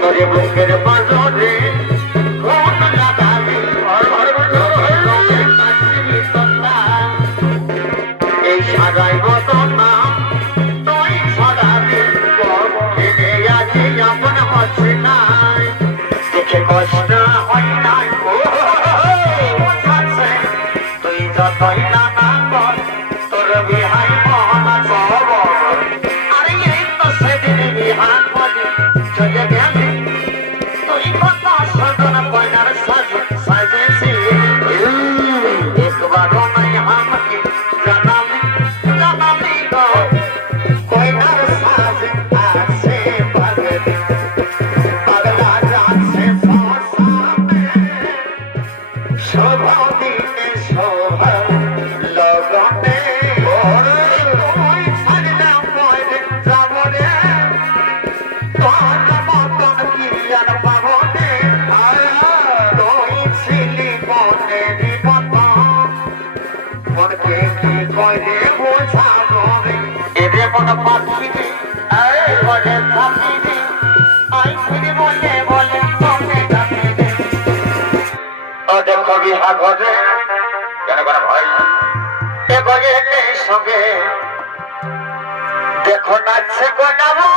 তোরে বুকের পাজরে কোন লাগাবি এই সারাই বদনা তুই ছড়াবি ভেবে আছি আপন হচ্ছে নাই দেখে কষ্ট হয় নাই তুই যতই না না কর তোর বিহাই মহনা সব আরে এই তো সেদিন বিহান বলে চলে গেলে তুই কত সদন কয়নার সাজে সাজেছি একবারও নাই আমাকে জানালি জানালি গো কয়নার সাজে আছে পাগলি পাগলা যাচ্ছে ফসাবে শোভা দিনে শোভা লগনে ওই ছাড়লাম ময়ূর যাবনে তোর মতন কি আর পাবনে তুই ছিলি মনেরই মতন মনকে কি করে বোঝাবো এরে মন পাখিরে বলে থাকিরে আই ফিরে বলে বলে তোকে ডাকিরে ও দেখো বিহা ঘরে কেন কেন ভাই এ বলে সঙ্গে দেখো নাচছে গোনামা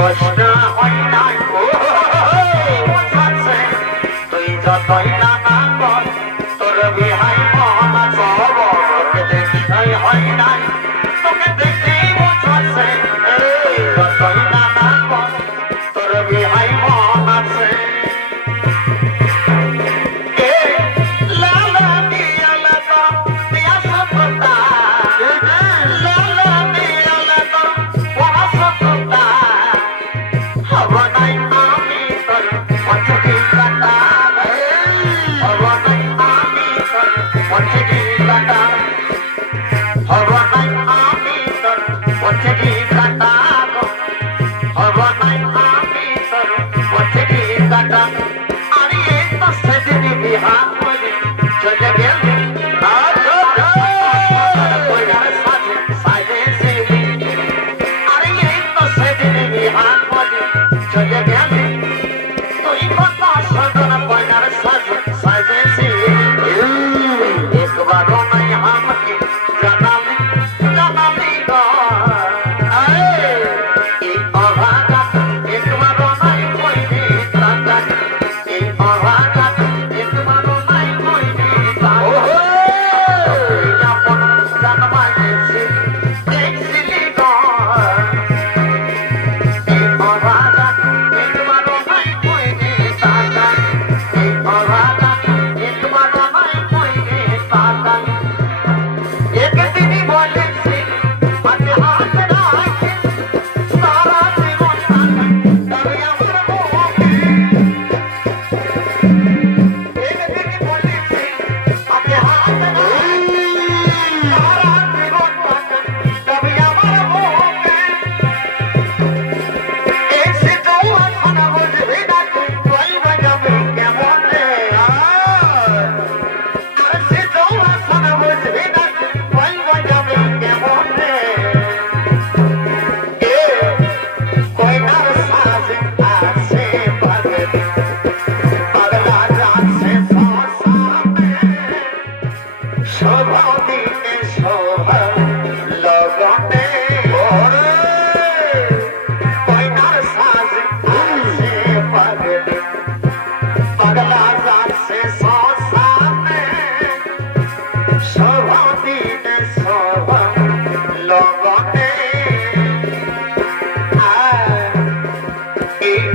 কষ্ট হয় নাই তুই যতই না না কর তোর বিহাই মহনা সব দেখাই হয় নাই তোকে দেখেই বোঝাচ্ছে যতই না না কর তোর বিহাই মহনা চলে গেল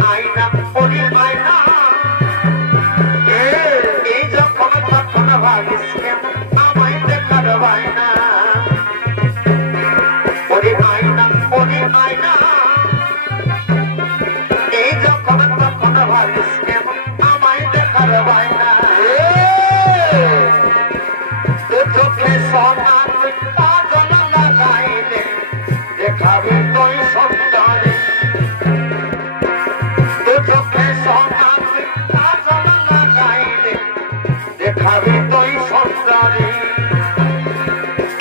আইনা ওরে মাইনা এই যখন তখন ভাবিস আমায় দেখার বাইনা ওরে আইনা এই যখন তখন ভাবিস আমায় দেখার বাইনা চোখে সোনা কাজল লাগাইলে দেখাবে তুই সুন্দরী চোখে সোনা কাজল লাগাইলে দেখাবে তুই সুন্দরী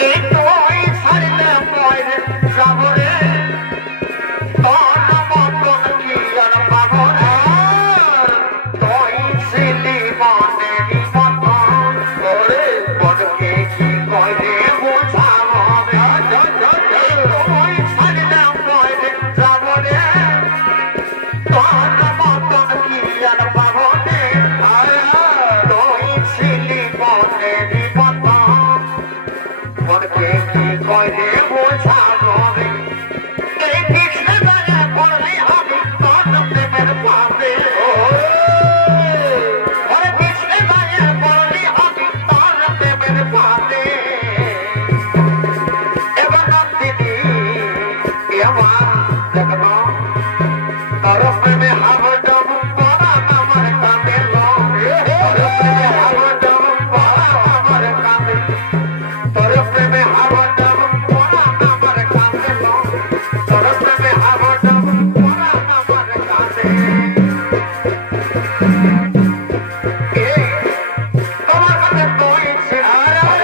এই তুই ছাড়লে পয়রে যাবরে তোর মতন কি আর পাবো রে তুই ছিলি মনেরই মতন করে বড়কে কি করে বোঝাবো তুই ছাড়লে পয়রে যাবরে তোর মতন কি আর পাবো রে তুই ছিলি মনেরই মতন বড়কে কি করে বোঝাবো রে এই কৃষ্ণ দয়া করলে আমি তোর প্রেমের পাবে ওরে কৃষ্ণ দয়া করলে আমি তোর প্রেমের পাবে এবার দিদি এবার দেখো তোর প্রেমে হাবডম পড়া আমার কাঁদে তোর প্রেমে হাবডম পড়া আমার কাঁদে তোর প্রেমে হাবডম পড়া আমার কাঁদে তোর প্রেমে হাবডম পড়া আমার কাঁদে তোমার কাছে তুই ছিল আমি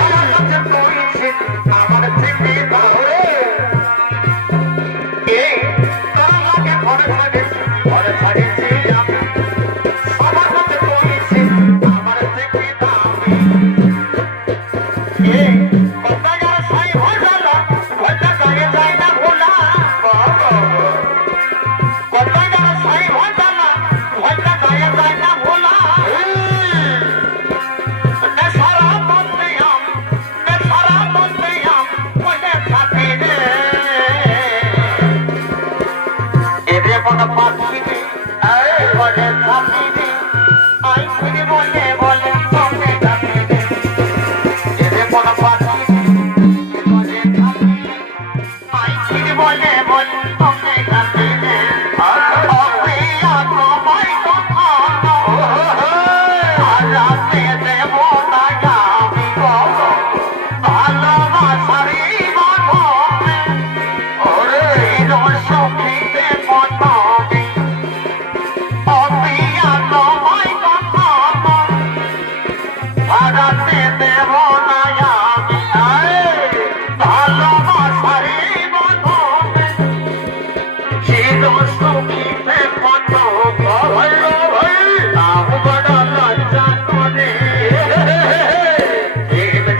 তোমার কাছে তুই ছিল আমার থেকে ধরে তোর লাগে ঘরে ছাড়েছি আমি সবার কাছে তুই ছিল আমার থেকে দামি কোথায় যারা সাই হয়ে গেল ভয়টা গায়ে যায় না ভোলা কোথায় যারা সাই হয়ে গেল ভয়টা গায়ে যায় না ভোলা নেশারা মধ্যে মনে থাকি রে এরে মন পাখি রে মনে থাকি রে আই ফিরে বলে বলে তোকে ডাকি রে এরে মন পাখি মনে থাকি আই ফিরে বলে বলে তোকে ডাকি রে অপিয়া তোমায় কথা রাতে দেব না আমি ভালোবাসারি বাঁধবে ওরে সখীতে পটাবে অপিয়া তোমায় কথা রাতে দেব না আমি ভালোবাসারি বাঁধবে সখীতে পটাবে আহ বড় লজ্জা করে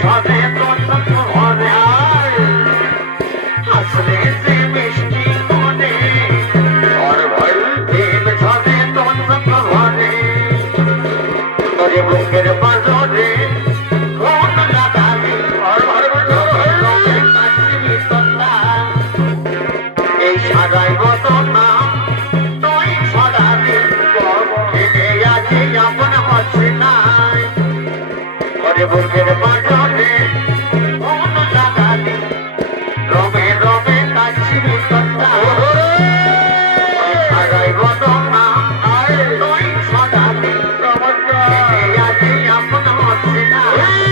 ছবে তো ঘরে হাসলে সে মিষ্টি করে আর ভাই ছবে তো ঘরে তোরে বুকের বাজরে কোন লাগাবে এই সারাই ঘটনা তুই ছড়াবি আছি আপন হচ্ছে নাই ওরে বুকের বাজরে কোন লাগাবে রবে রবে কাশি কন্যা সারাই ঘটনা তুই ছড়াবি আছি আপন হচ্ছে নাই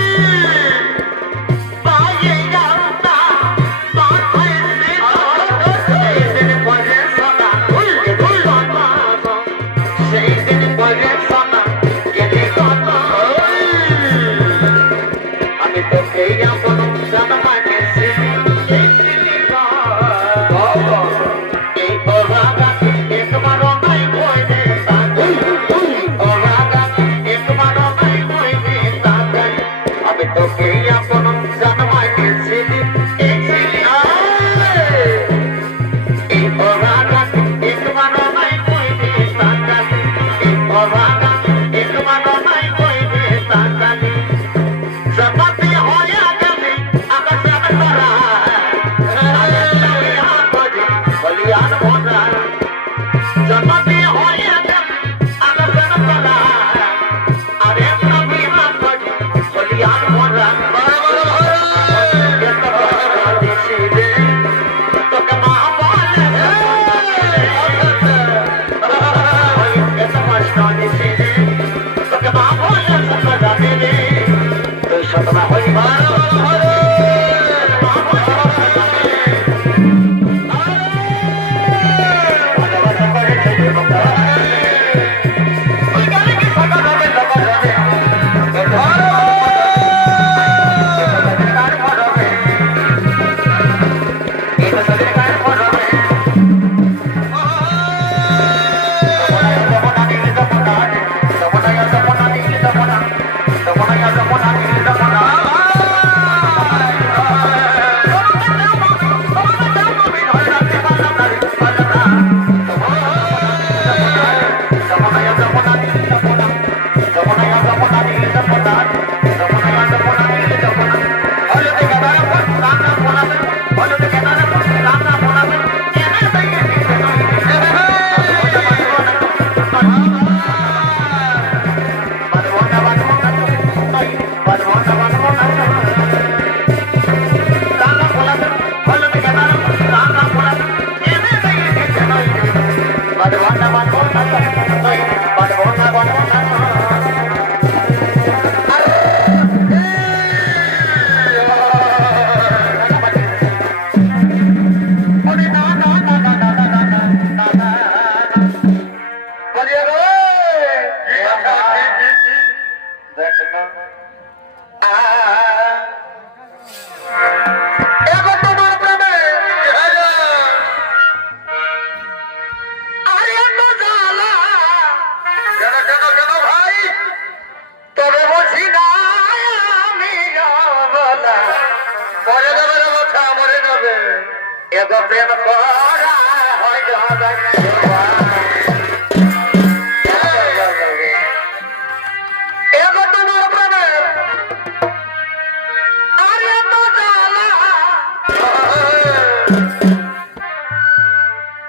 প্রেম করা হয়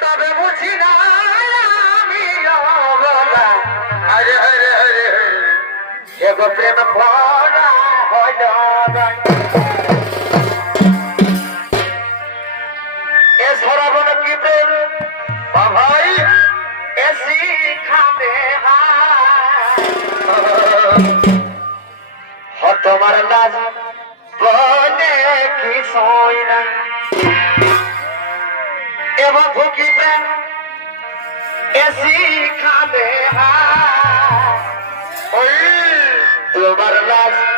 তবে বুঝি না আমি প্রেম করা হয় ভাই এসি খাবে তোমার লাজ বলে কি সই নাই এবার ভুকি প্রেম এসি খাবে ওই তোমার লাজ